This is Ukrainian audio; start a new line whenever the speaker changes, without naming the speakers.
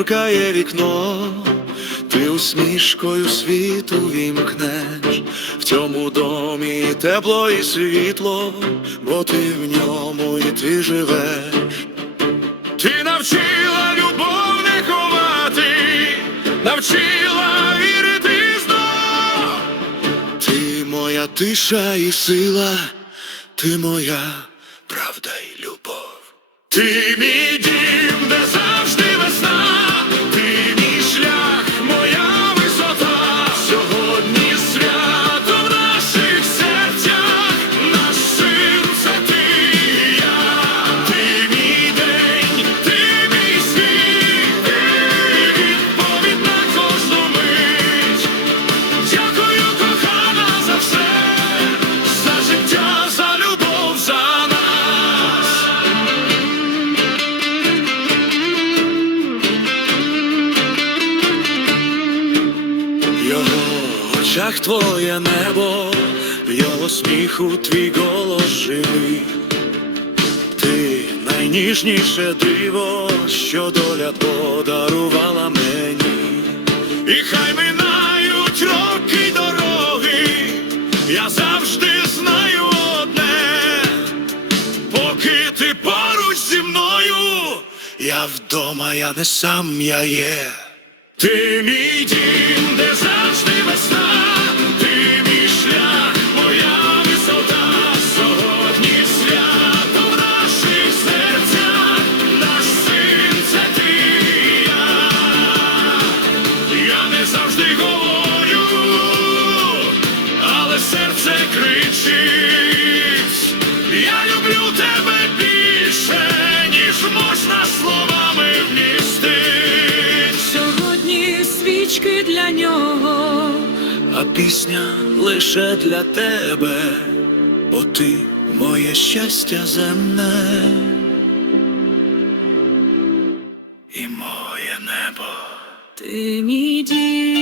стукає вікно, ти усмішкою світу вімкнеш, в цьому домі тепло і світло, бо ти в ньому і ти живеш. Ти навчила любов не ховати, навчила вірити знов. Ти моя тиша і сила, ти моя правда і любов. Ти мій очах твоє небо, в його сміху твій голос живий. Ти найніжніше диво, що доля подарувала мені. І хай минають роки дороги, я завжди знаю одне, поки ти поруч зі мною, я вдома, я не сам я є. Ти мій дім, де завжди весна, ти мій шлях, моя висота, сьогодні свято в наших серцях, наш син це ти я. Я не завжди говорю, але серце кричить. Я люблю тебе більше, ніж можна словами
свічки для нього.
а пісня лише для тебе, бо ти моє щастя земне і моє небо.
Ти мій дім.